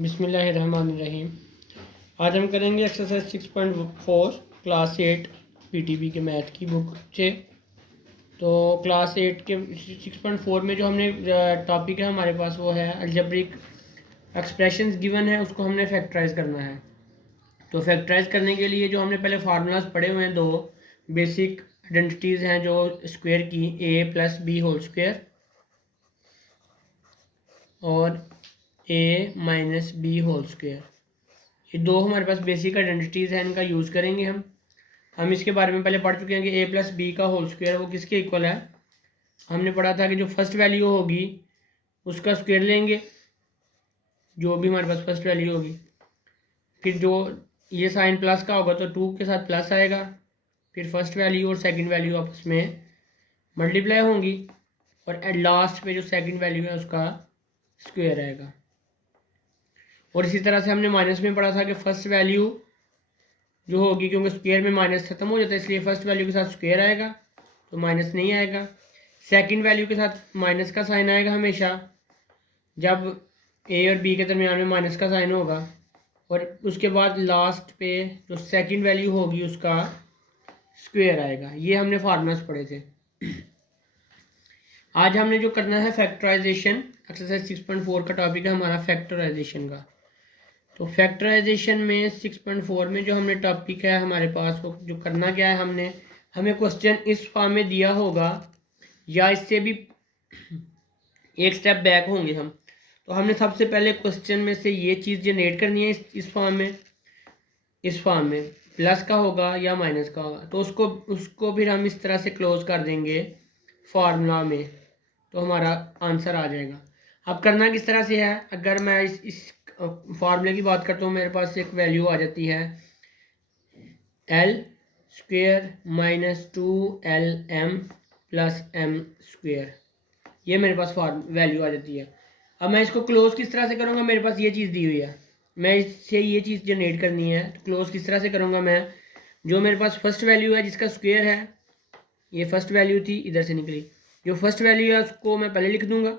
बिस्मिल्लाहिर्रहमानिर्रहीम। आज हम करेंगे एक्सरसाइज 6.4 क्लास 8 पीटीबी के मैथ की बुक से। तो क्लास 8 के 6.4 में जो हमने टॉपिक है हमारे पास वो है अलजेब्रिक एक्सप्रेशंस गिवन है, उसको हमने फैक्टराइज करना है। तो फैक्टराइज करने के लिए जो हमने पहले फार्मूलाज पढ़े हुए हैं, दो बेसिक आइडेंटिटीज़ हैं जो स्क्वायर की, a plus B whole square और a minus B whole square. ये दो हमारे पास बेसिक आइडेंटिटीज़ हैं, इनका यूज़ करेंगे हम इसके बारे में पहले पढ़ चुके हैं कि a प्लस बी का होल स्क्वायर वो किसके इक्वल है। हमने पढ़ा था कि जो फर्स्ट वैल्यू होगी उसका स्क्वायर लेंगे, जो भी हमारे पास फर्स्ट वैल्यू होगी। फिर जो ये साइन प्लस का होगा तो 2 के साथ प्लस आएगा, फिर फर्स्ट वैल्यू और सेकंड वैल्यू आपस में मल्टीप्लाई होंगी और एट लास्ट पे जो सेकंड वैल्यू है उसका स्क्वायर आएगा। और इसी तरह से हमने माइनस में पढ़ा था कि फर्स्ट वैल्यू जो होगी, क्योंकि स्क्वायर में माइनस खत्म हो जाता है इसलिए फर्स्ट वैल्यू के साथ स्क्वायर आएगा तो माइनस नहीं आएगा। सेकंड वैल्यू के साथ माइनस का साइन आएगा हमेशा जब ए और बी के दरमियान में माइनस का साइन होगा। और उसके बाद लास्ट पे जो सेकंड वैल्यू होगी उसका स्क्वायर आएगा। ये हमने फार्मूलास पढ़े थे। आज हमने जो करना है फैक्टराइजेशन, एक्सरसाइज 6.4 का टॉपिक है हमारा फैक्टराइजेशन का। तो फैक्टराइजेशन में 6.4 में जो हमने टॉपिक है हमारे पास वो जो करना क्या है, हमें क्वेश्चन इस फॉर्म में दिया होगा या इससे भी एक स्टेप बैक होंगे हम। तो हमने सबसे पहले क्वेश्चन में से ये चीज़ जनरेट करनी है इस फॉर्म में प्लस का होगा या माइनस का होगा। तो उसको फिर हम इस तरह से क्लोज कर देंगे फार्मूला में, तो हमारा आंसर आ जाएगा। अब करना किस तरह से है, अगर मैं इस फार्मूले की बात करता हूँ, मेरे पास एक वैल्यू आ जाती है L square minus 2LM plus M square. ये मेरे पास वैल्यू आ जाती है। अब मैं इसको क्लोज किस तरह से करूँगा, मेरे पास ये चीज़ दी हुई है, मैं इससे ये चीज़ जनरेट करनी है। तो क्लोज किस तरह से करूँगा मैं, जो मेरे पास फर्स्ट वैल्यू है जिसका स्क्वायर है, ये फर्स्ट वैल्यू थी इधर से निकली, जो फर्स्ट वैल्यू है उसको मैं पहले लिख दूंगा।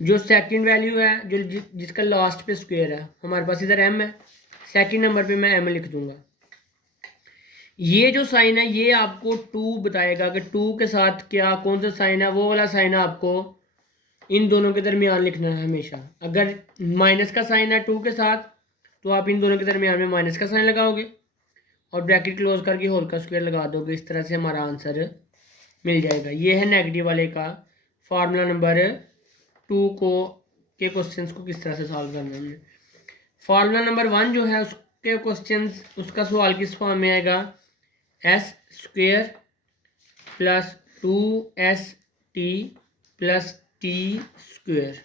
जो सेकंड वैल्यू है जो जिसका लास्ट पे स्क्वायर है, हमारे पास इधर m है, सेकंड नंबर पे मैं m लिख दूंगा। ये जो साइन है ये आपको 2 बताएगा कि 2 के साथ क्या कौन सा साइन है, वो वाला साइन है आपको इन दोनों के दरमियान लिखना है हमेशा। अगर माइनस का साइन है 2 के साथ तो आप इन दोनों के दरमियान में माइनस का साइन लगाओगे और ब्रैकेट क्लोज करके होल का स्क्वायर लगा दोगे। इस तरह से हमारा आंसर मिल जाएगा। ये है नेगेटिव वाले का फार्मूला नंबर 2 के क्वेश्चंस को किस तरह से सॉल्व करना है। फार्मूला नंबर 1 जो है उसके क्वेश्चंस, उसका सवाल किस फॉर्म में आएगा, s square plus 2st plus t square.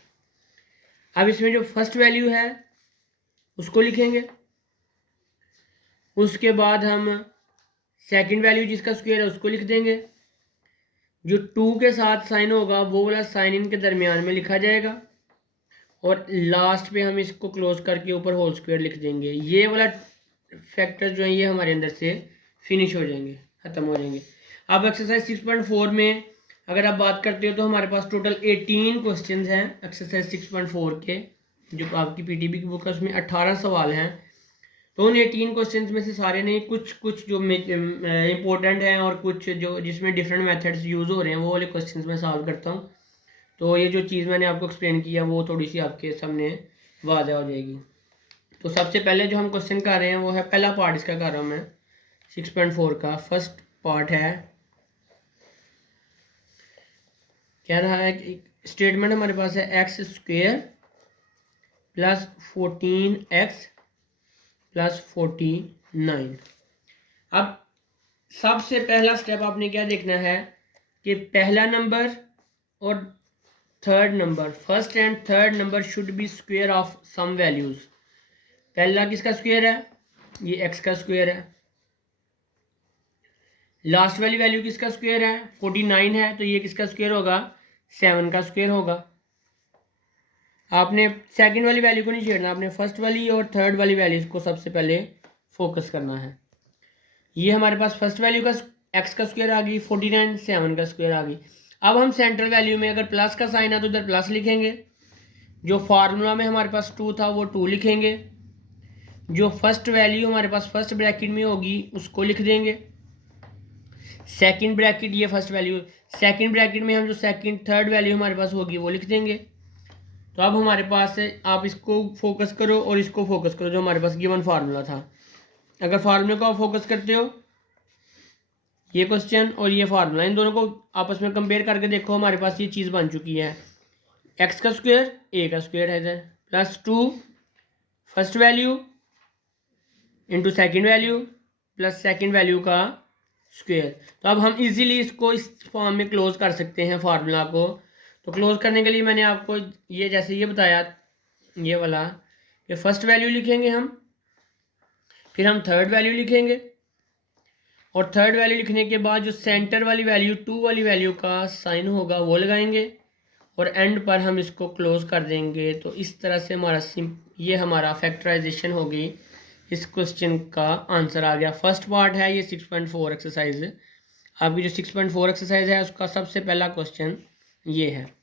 अब इसमें जो फर्स्ट वैल्यू है उसको लिखेंगे, उसके बाद हम सेकंड वैल्यू जिसका स्क्वायर है उसको लिख देंगे। जो 2 के साथ साइन होगा वो वाला साइन इनके दरमियान में लिखा जाएगा और लास्ट पे हम इसको क्लोज करके ऊपर होल स्क्वायर लिख देंगे। ये वाला फैक्टर जो है ये हमारे अंदर से फिनिश हो जाएंगे, ख़त्म हो जाएंगे। अब एक्सरसाइज 6.4 में अगर आप बात करते हो तो हमारे पास टोटल 18 क्वेश्चन हैं एक्सरसाइज 6.4 के। जो आपकी पीटीबी की बुक है उसमें 18 सवाल हैं। तो उन 18 क्वेश्चंस में से सारे नहीं, कुछ जो इम्पोर्टेंट हैं और कुछ जो जिसमें डिफरेंट मेथड्स यूज़ हो रहे हैं वो वाले क्वेश्चंस मैं सॉल्व करता हूँ। तो ये जो चीज़ मैंने आपको एक्सप्लेन किया वो थोड़ी सी आपके सामने वाज़ह हो जाएगी। तो सबसे पहले जो हम क्वेश्चन कर रहे हैं वो है, पहला पार्ट इसका कर रहा हूँ मैं 6.4 का। फर्स्ट पार्ट है, कह रहा है कि स्टेटमेंट हमारे पास है x square plus 14x plus 49। अब सबसे पहला स्टेप आपने क्या देखना है कि पहला नंबर और third number, first and third number should be square of some values. पहला किसका स्क्वायर है, ये x का स्क्वायर है। लास्ट वाली वैल्यू किसका स्क्वायर है, 49 है, तो ये किसका स्क्वायर होगा, 7 का स्क्वायर होगा। आपने सेकंड वाली वैल्यू को नहीं छेड़ना, आपने फर्स्ट वाली और थर्ड वाली वैल्यूज को सबसे पहले फोकस करना है। ये हमारे पास फर्स्ट वैल्यू का x का स्क्वायर आ गई 49, 7 का स्क्वायर आ गई। अब हम सेंट्रल वैल्यू में अगर प्लस का साइन है तो इधर प्लस लिखेंगे, जो फार्मूला में हमारे पास 2 था वो 2 लिखेंगे, जो फर्स्ट वैल्यू हमारे पास फर्स्ट ब्रैकेट में होगी उसको लिख देंगे, सेकंड ब्रैकेट ये फर्स्ट वैल्यू, सेकंड ब्रैकेट में हम जो सेकंड थर्ड वैल्यू हमारे पास होगी वो लिख देंगे। तो अब हमारे पास है, आप इसको फोकस करो और इसको फोकस करो जो हमारे पास गिवन फार्मूला था। अगर फार्मूले को आप फोकस करते हो, ये क्वेश्चन और ये फार्मूला, इन दोनों को आपस में कंपेयर करके देखो, हमारे पास ये चीज़ बन चुकी है, एक्स का स्क्वायर ए का स्क्वायर है इधर, plus 2 first value into second value plus second value का स्क्वायर। तो अब हम इजीली इसको इस फॉर्म में क्लोज कर सकते हैं फार्मूला को। तो क्लोज करने के लिए मैंने आपको ये जैसे ये बताया, ये वाला, ये फर्स्ट वैल्यू लिखेंगे हम, फिर हम थर्ड वैल्यू लिखेंगे, और थर्ड वैल्यू लिखने के बाद जो सेंटर वाली वैल्यू 2 वाली वैल्यू का साइन होगा वो लगाएंगे, और एंड पर हम इसको क्लोज कर देंगे। तो इस तरह से हमारा ये हमारा फैक्टराइजेशन होगी, इस क्वेश्चन का आंसर आ गया। फर्स्ट पार्ट है ये 6.4 एक्सरसाइज, आपकी जो 6.4 एक्सरसाइज है उसका सबसे पहला क्वेश्चन ये है।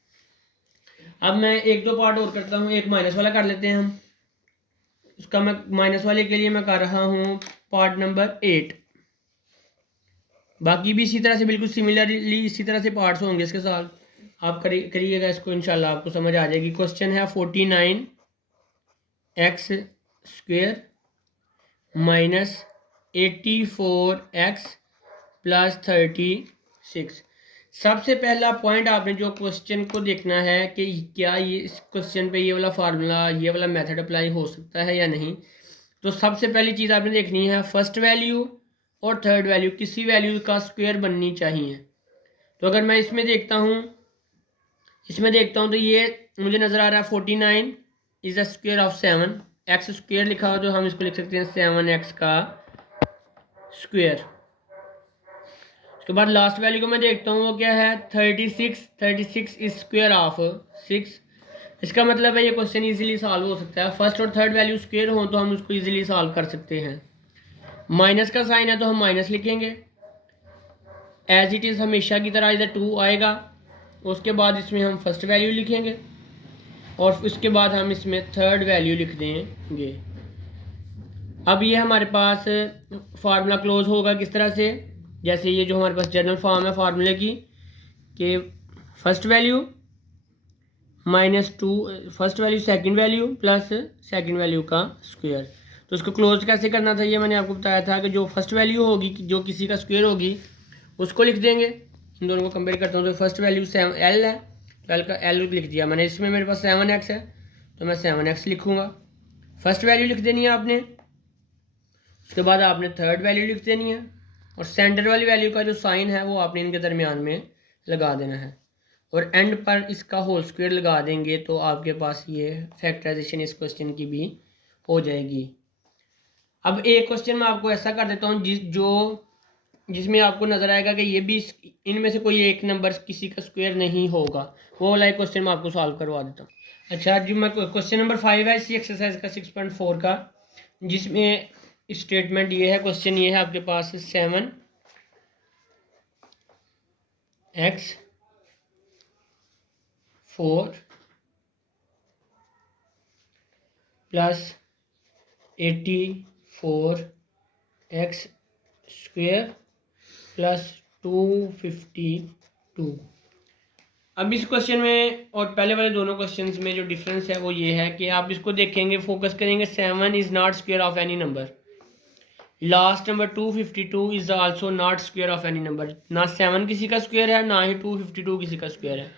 अब मैं एक दो पार्ट और करता हूँ, एक माइनस वाला कर लेते हैं हम। उसका मैं माइनस वाले के लिए मैं कर रहा हूँ पार्ट नंबर 8। बाकी भी इसी तरह से बिल्कुल सिमिलरली इसी तरह से पार्ट्स होंगे इसके साथ, आप करिएगा इसको, इंशाल्लाह आपको समझ आ जाएगी। क्वेश्चन है 49x square minus 84x plus 36। सबसे पहला पॉइंट आपने जो क्वेश्चन को देखना है कि क्या ये इस क्वेश्चन पे ये वाला फार्मूला, ये वाला मेथड अप्लाई हो सकता है या नहीं। तो सबसे पहली चीज़ आपने देखनी है फर्स्ट वैल्यू और थर्ड वैल्यू किसी वैल्यू का स्क्वायर बननी चाहिए। तो अगर मैं इसमें देखता हूँ तो ये मुझे नज़र आ रहा है 49 is the square of 7, x square लिखा हो तो हम इसको लिख सकते हैं 7x का स्क्वायर। उसके बाद लास्ट वैल्यू को मैं देखता हूँ वो क्या है 36 इज स्क्वायर ऑफ 6। इसका मतलब है ये क्वेश्चन इजीली सॉल्व हो सकता है, फर्स्ट और थर्ड वैल्यू स्क्वायर हो तो हम उसको इजीली सॉल्व कर सकते हैं। माइनस का साइन है तो हम माइनस लिखेंगे, एज इट इज़ हमेशा की तरह इधर 2 आएगा, उसके बाद इसमें हम फर्स्ट वैल्यू लिखेंगे और उसके बाद हम इसमें थर्ड वैल्यू लिख देंगे। अब ये हमारे पास फार्मूला क्लोज होगा किस तरह से, जैसे ये जो हमारे पास जनरल फॉर्म है फार्मूले की कि first value minus 2 first value second value plus second value का स्क्वायर। तो उसको क्लोज कैसे करना था ये मैंने आपको बताया था कि जो फर्स्ट वैल्यू होगी जो किसी का स्क्वायर होगी उसको लिख देंगे। इन दोनों को कंपेयर करता हूँ तो फर्स्ट वैल्यू L है तो L का L लिख दिया मैंने, इसमें मेरे पास 7x है तो मैं 7x लिखूँगा, फर्स्ट वैल्यू लिख देनी है आपने। उसके बाद आपने थर्ड वैल्यू लिख देनी है और सेंटर वाली वैल्यू का जो साइन है वो आपने इनके दरमियान में लगा देना है और एंड पर इसका होल स्क्वायर लगा देंगे तो आपके पास ये फैक्टराइजेशन इस क्वेश्चन की भी हो जाएगी। अब एक क्वेश्चन मैं आपको ऐसा कर देता हूँ जिसमें आपको नज़र आएगा कि ये भी इनमें से कोई एक नंबर किसी का स्क्वायर नहीं होगा, वो वाला एक क्वेश्चन मैं आपको सॉल्व करवा देता हूँ। अच्छा जी, मैं क्वेश्चन नंबर 5 है इसी एक्सरसाइज का 6.4 का, जिसमें स्टेटमेंट ये है, क्वेश्चन ये है आपके पास 7x 4 plus 84x square plus 252। अब इस क्वेश्चन में और पहले वाले दोनों क्वेश्चंस में जो डिफरेंस है वो ये है कि आप इसको देखेंगे, फोकस करेंगे 7 is not square of any number, last number 252 is also not square of any number. ना 7 किसी का स्क्वायर है ना ही 252 किसी का स्क्वायर है।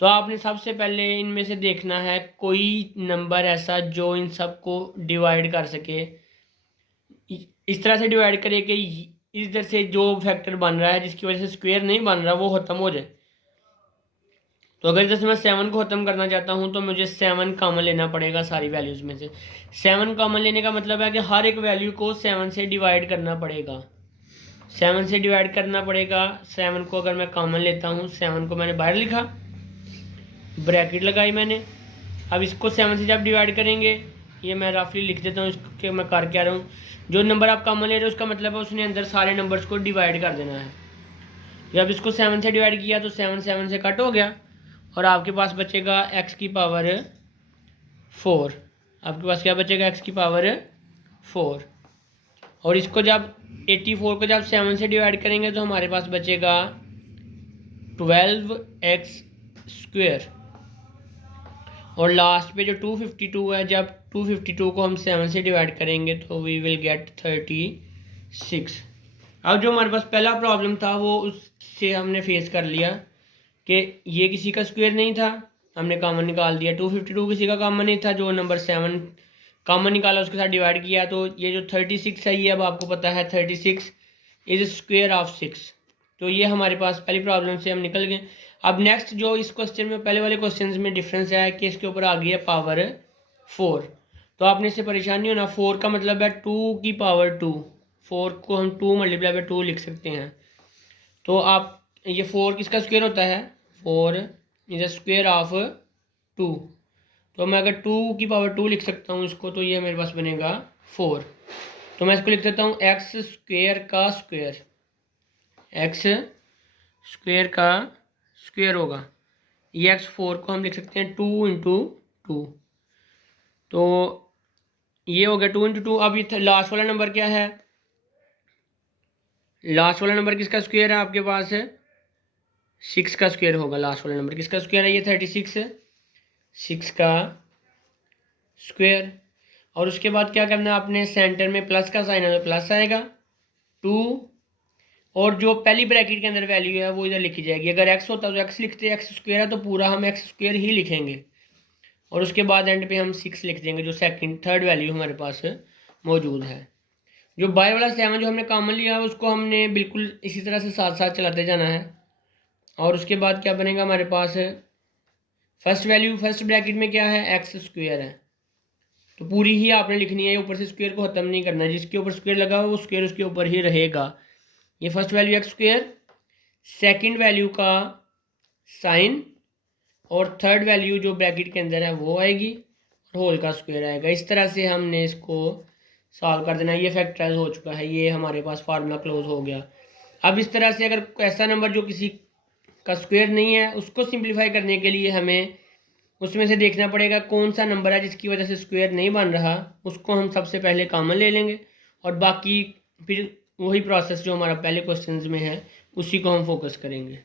तो आपने सबसे पहले इनमें से देखना है कोई नंबर ऐसा जो इन सब को डिवाइड कर सके, इस तरह से डिवाइड करे कि इधर से जो फैक्टर बन रहा है जिसकी वजह से स्क्वायर नहीं बन रहा वो ख़त्म हो जाए। तो अगर जैसे मैं 7 को ख़त्म करना चाहता हूँ तो मुझे 7 कॉमन लेना पड़ेगा सारी वैल्यूज़ में से। 7 कॉमन लेने का मतलब है कि हर एक वैल्यू को 7 से डिवाइड करना पड़ेगा, 7 से डिवाइड करना पड़ेगा। 7 को अगर मैं कॉमन लेता हूँ, 7 को मैंने बाहर लिखा, ब्रैकेट लगाई मैंने। अब इसको 7 से जब डिवाइड करेंगे, ये मैं रफली लिख देता हूँ इसके मैं कर क्या रहा हूँ, जो नंबर आप कॉमन ले रहे हो उसका मतलब है उसने अंदर सारे नंबर्स को डिवाइड कर देना है। जब इसको 7 से डिवाइड किया तो 7 7 से कट हो गया और आपके पास बचेगा x की पावर 4। आपके पास क्या बचेगा, एक्स की पावर 4। और इसको जब 84 को जब 7 से डिवाइड करेंगे तो हमारे पास बचेगा 12x²। और लास्ट पे जो 252 है, जब 252 को हम 7 से डिवाइड करेंगे तो वी विल गेट 36। अब जो हमारे पास पहला प्रॉब्लम था वो उससे हमने फेस कर लिया कि ये किसी का स्क्वायर नहीं था, हमने कॉमन निकाल दिया। 252 किसी का कॉमन नहीं था, जो नंबर 7 कॉमन निकाला उसके साथ डिवाइड किया, तो ये जो 36 है ये अब आपको पता है 36 इज स्क्वायर ऑफ 6। तो ये हमारे पास पहली प्रॉब्लम से हम निकल गए। अब नेक्स्ट जो इस क्वेश्चन में पहले वाले क्वेश्चन में डिफरेंस है कि इसके ऊपर आ गई है पावर 4। तो आपने इससे परेशानी होना, 4 का मतलब है 2 की पावर 2। 4 को हम 2 मल्टीप्लाई बाय 2 लिख सकते हैं। तो आप ये 4 किसका स्क्वायर होता है, 4 इज द स्क्वायर ऑफ 2। तो मैं अगर 2 की पावर 2 लिख सकता हूँ इसको, तो ये मेरे पास बनेगा 4। तो मैं इसको लिख सकता हूँ एक्स स्क्वायर का स्क्वायर, एक्स स्क्वायर का स्क्वायर होगा ये x4 को हम लिख सकते हैं 2 इंटू 2। तो ये हो गया 2 इंटू 2। अब ये लास्ट वाला नंबर क्या है, लास्ट वाला नंबर किसका स्क्वायर है आपके पास, 6 का स्क्वायर होगा। लास्ट वाला नंबर किसका स्क्वायर है, ये 36 है, 6 का स्क्वायर। और उसके बाद क्या करना है आपने, सेंटर में प्लस का साइन है तो प्लस आएगा 2, और जो पहली ब्रैकेट के अंदर वैल्यू है वो इधर लिखी जाएगी। अगर x होता तो x लिखते, x स्क्वायर है तो पूरा हम x स्क्वायर ही लिखेंगे, और उसके बाद एंड पे हम 6 लिख देंगे जो थर्ड वैल्यू हमारे पास मौजूद है। जो बाय वाला 7 जो हमने कॉमन लिया है उसको हमने बिल्कुल इसी तरह से साथ साथ चलाते जाना है। और उसके बाद क्या बनेगा हमारे पास, फर्स्ट वैल्यू फर्स्ट ब्रैकेट में क्या है, एक्स स्क्वायर है, तो पूरी ही आपने लिखनी है, ऊपर से स्क्वायर को ख़त्म नहीं करना है। जिसके ऊपर स्क्वायर लगा हुआ वो स्क्वायर उसके ऊपर ही रहेगा। ये first value x square, second value का साइन, और थर्ड वैल्यू जो ब्रैकेट के अंदर है वो आएगी, और होल का स्क्वायर आएगा। इस तरह से हमने इसको सॉल्व कर देना। ये फैक्टराइज हो चुका है, ये हमारे पास फार्मूला क्लोज हो गया। अब इस तरह से अगर ऐसा नंबर जो किसी का स्क्वायर नहीं है उसको सिंप्लीफाई करने के लिए हमें उसमें से देखना पड़ेगा कौन सा नंबर है जिसकी वजह से स्क्वायर नहीं बन रहा, उसको हम सबसे पहले कॉमन ले लेंगे, और बाकी फिर वही प्रोसेस जो हमारा पहले क्वेश्चंस में है उसी को हम फोकस करेंगे।